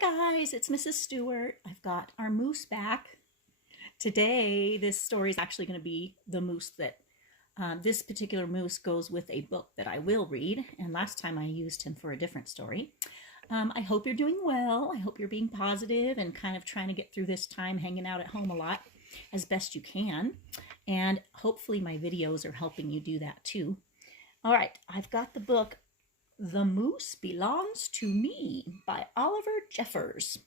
guys, it's Mrs. Stewart. I've got our moose back. Today, this story is actually going to be the moose that this particular moose goes with a book that I will read. And last time I used him for a different story. I hope you're doing well. I hope you're being positive and kind of trying to get through this time hanging out at home a lot as best you can. And hopefully my videos are helping you do that too. All right, I've got the book The Moose Belongs to Me by Oliver Jeffers.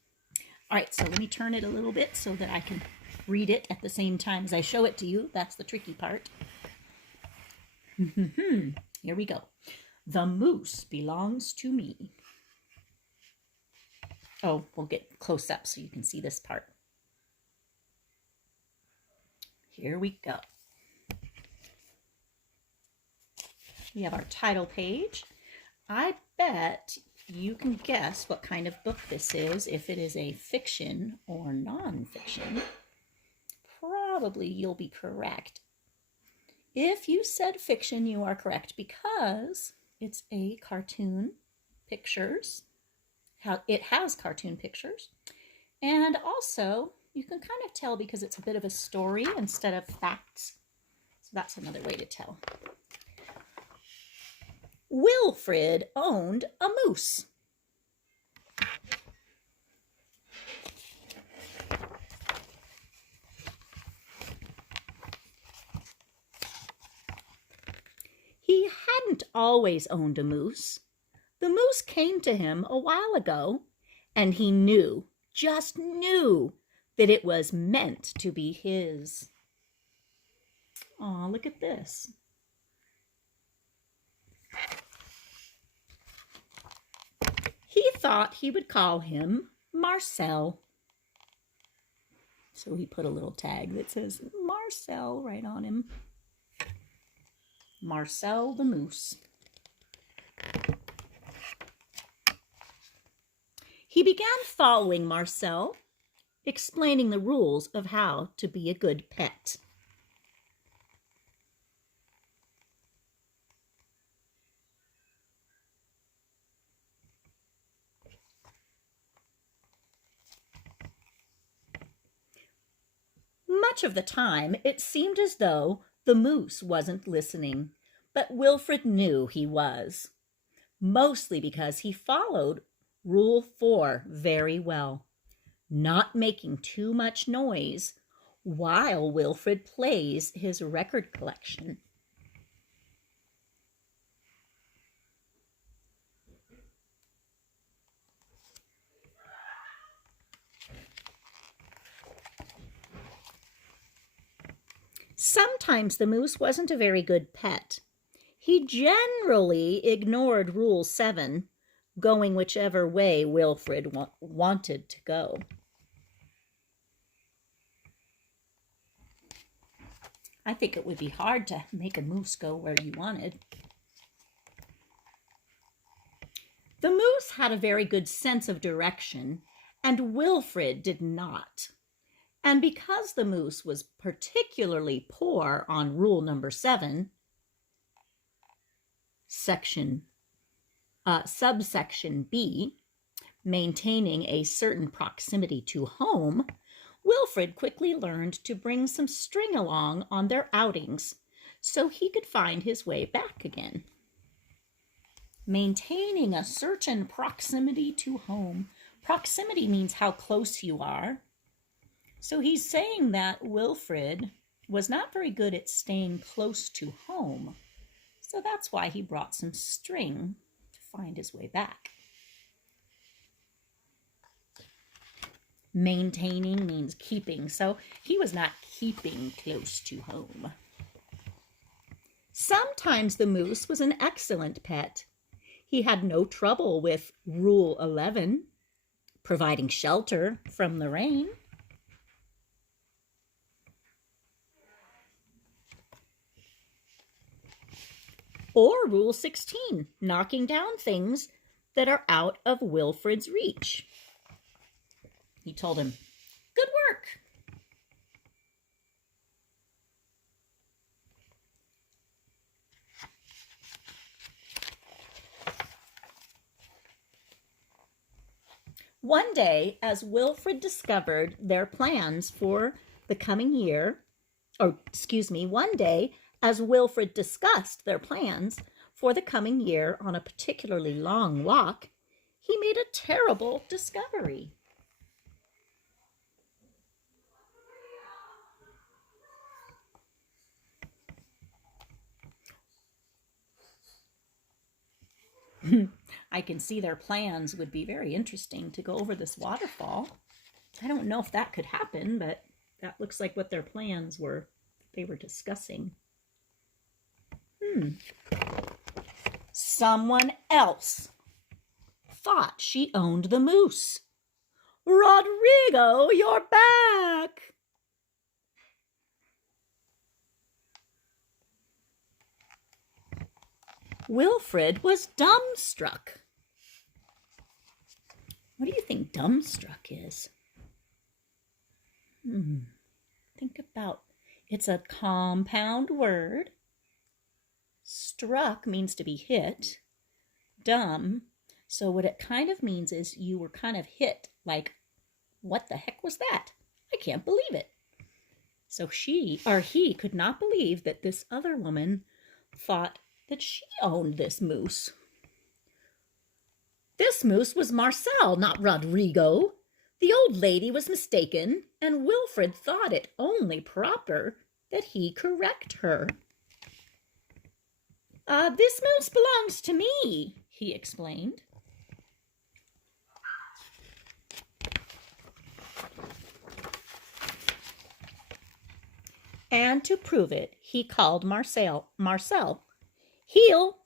All right, so let me turn it a little bit so that I can read it at the same time as I show it to you. That's the tricky part. Here we go. The Moose Belongs to Me. Oh, we'll get close up so you can see this part. Here we go. We have our title page. I bet you can guess what kind of book this is, if it is a fiction or nonfiction. Probably you'll be correct. If you said fiction, you are correct because it's a cartoon pictures. It has cartoon pictures. And also, you can kind of tell because it's a bit of a story instead of facts. So that's another way to tell. Wilfred owned a moose. He hadn't always owned a moose. The moose came to him a while ago, and he knew, just knew, that it was meant to be his. Aw, look at this. He thought he would call him Marcel. So he put a little tag that says Marcel right on him. Marcel the moose. He began following Marcel, explaining the rules of how to be a good pet. Much of the time, it seemed as though the moose wasn't listening, but Wilfred knew he was, mostly because he followed Rule 4 very well, not making too much noise while Wilfred plays his record collection. Sometimes the moose wasn't a very good pet. He generally ignored Rule 7, going whichever way Wilfred wanted to go. I think it would be hard to make a moose go where you wanted. The moose had a very good sense of direction, and Wilfred did not. And because the moose was particularly poor on rule number 7, subsection B, maintaining a certain proximity to home, Wilfred quickly learned to bring some string along on their outings so he could find his way back again. Maintaining a certain proximity to home. Proximity means how close you are. So he's saying that Wilfred was not very good at staying close to home. So that's why he brought some string to find his way back. Maintaining means keeping, so he was not keeping close to home. Sometimes the moose was an excellent pet. He had no trouble with Rule 11, providing shelter from the rain. Or Rule 16, knocking down things that are out of Wilfred's reach. He told him, "Good work." One day, as Wilfred discovered their plans for the coming year, one day, as Wilfred discussed their plans for the coming year on a particularly long walk, he made a terrible discovery. I can see their plans would be very interesting to go over this waterfall. I don't know if that could happen, but that looks like what their plans were, they were discussing. Someone else thought she owned the moose. Rodrigo, you're back! Wilfred was dumbstruck. What do you think dumbstruck is? Think about, it's a compound word. Struck means to be hit. Dumb. So what it kind of means is you were kind of hit, like, what the heck was that? I can't believe it. So he could not believe that this other woman thought that she owned this moose. This moose was Marcel, not Rodrigo. The old lady was mistaken, and Wilfred thought it only proper that he correct her. This moose belongs to me, he explained. And to prove it, he called Marcel, heel.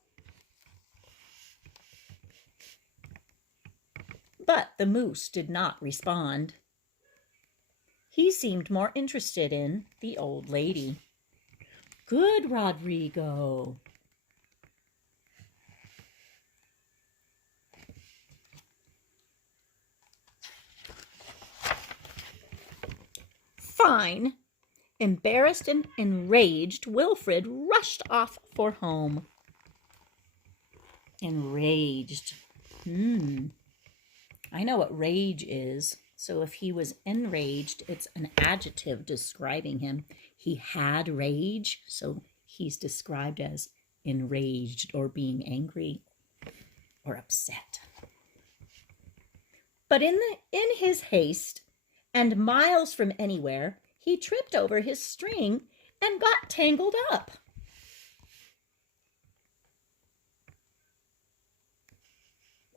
But the moose did not respond. He seemed more interested in the old lady. Good, Rodrigo. Fine. Embarrassed and enraged, Wilfred rushed off for home. Enraged. I know what rage is. So if he was enraged, it's an adjective describing him. He had rage, so he's described as enraged or being angry or upset. But in his haste and miles from anywhere, he tripped over his string and got tangled up.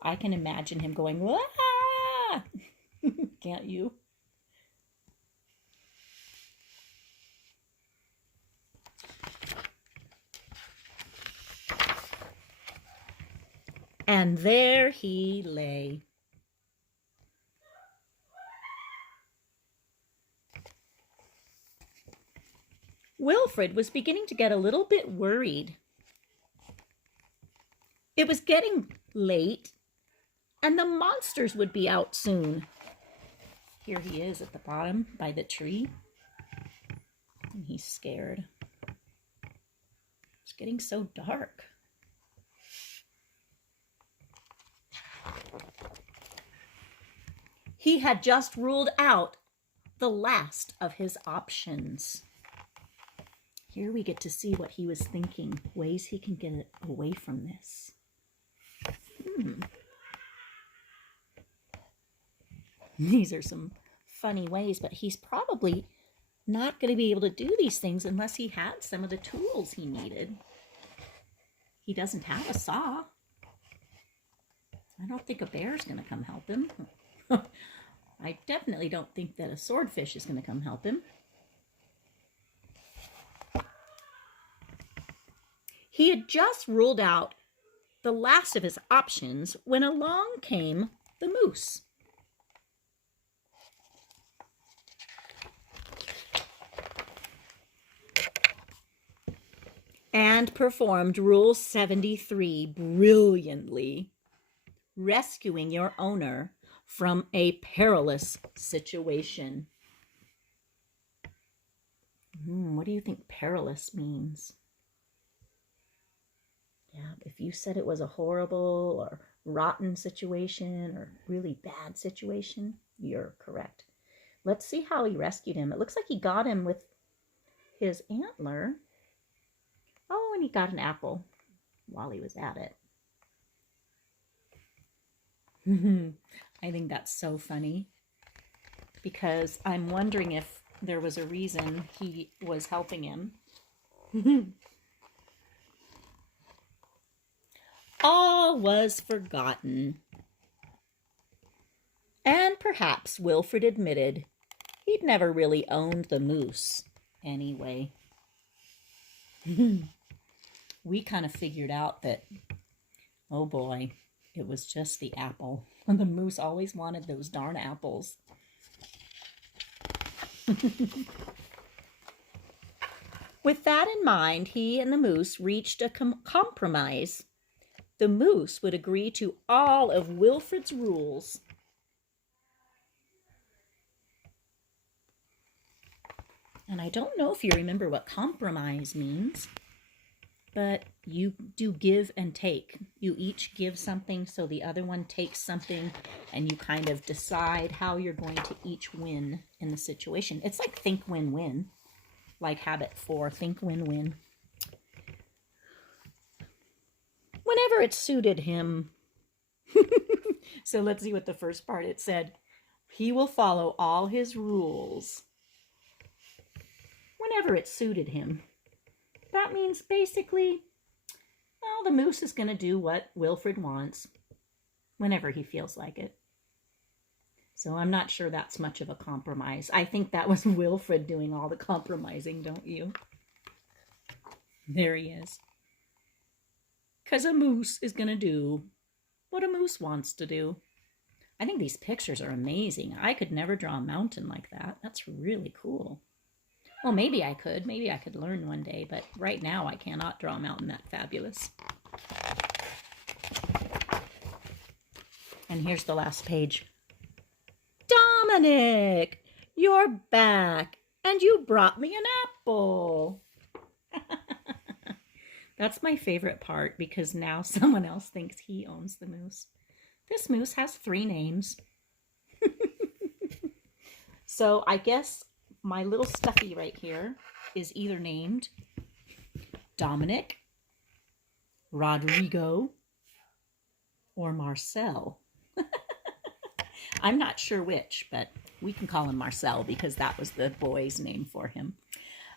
I can imagine him going, "Wah!" Can't you? And there he lay. Wilfred was beginning to get a little bit worried. It was getting late, and the monsters would be out soon. Here he is at the bottom by the tree, and he's scared. It's getting so dark. He had just ruled out the last of his options. Here we get to see what he was thinking, ways he can get away from this. These are some funny ways, but he's probably not going to be able to do these things unless he had some of the tools he needed. He doesn't have a saw. I don't think a bear's going to come help him. I definitely don't think that a swordfish is going to come help him. He had just ruled out the last of his options when along came the moose. And performed Rule 73 brilliantly, rescuing your owner from a perilous situation. What do you think perilous means? Yeah, if you said it was a horrible or rotten situation or really bad situation? You're correct. Let's see how he rescued him. It looks like he got him with his antler. Oh, and he got an apple while he was at it. I think that's so funny because I'm wondering if there was a reason he was helping him. All was forgotten. And perhaps Wilfred admitted he'd never really owned the moose anyway. We kind of figured out that, oh boy, it was just the apple. The moose always wanted those darn apples. With that in mind, he and the moose reached a compromise. The moose would agree to all of Wilfred's rules. And I don't know if you remember what compromise means, but you do give and take. You each give something, so the other one takes something, and you kind of decide how you're going to each win in the situation. It's like think, win, win. Like habit 4, think, win, win. Whenever it suited him. So let's see what the first part it said. He will follow all his rules. Whenever it suited him. That means basically, well, the moose is going to do what Wilfred wants whenever he feels like it. So I'm not sure that's much of a compromise. I think that was Wilfred doing all the compromising, don't you? There he is. Because a moose is going to do what a moose wants to do. I think these pictures are amazing. I could never draw a mountain like that. That's really cool. Well, maybe I could. Maybe I could learn one day, but right now I cannot draw a mountain that fabulous. And here's the last page. Dominic, you're back, and you brought me an apple. That's my favorite part because now someone else thinks he owns the moose. This moose has 3 names. So I guess my little stuffy right here is either named Dominic, Rodrigo, or Marcel. I'm not sure which, but we can call him Marcel because that was the boy's name for him.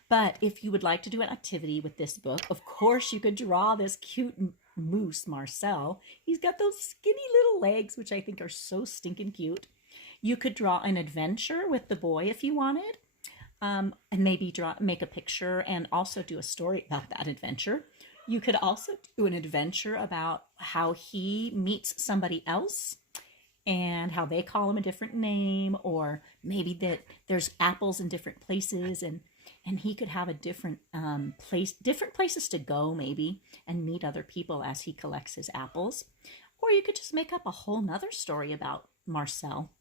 But if you would like to do an activity with this book, of course you could draw this cute moose, Marcel. He's got those skinny little legs, which I think are so stinking cute. You could draw an adventure with the boy if you wanted. And maybe make a picture and also do a story about that adventure. You could also do an adventure about how he meets somebody else and how they call him a different name, or maybe that there's apples in different places and he could have a different different places to go maybe and meet other people as he collects his apples. Or you could just make up a whole nother story about Marcel.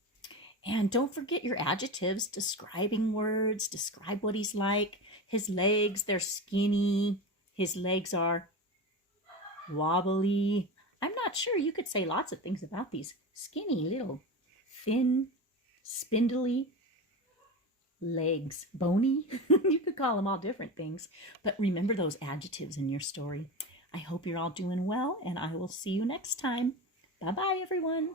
And don't forget your adjectives, describing words, describe what he's like. His legs, they're skinny. His legs are wobbly. I'm not sure. You could say lots of things about these skinny, little, thin, spindly legs. Bony. You could call them all different things. But remember those adjectives in your story. I hope you're all doing well, and I will see you next time. Bye-bye, everyone.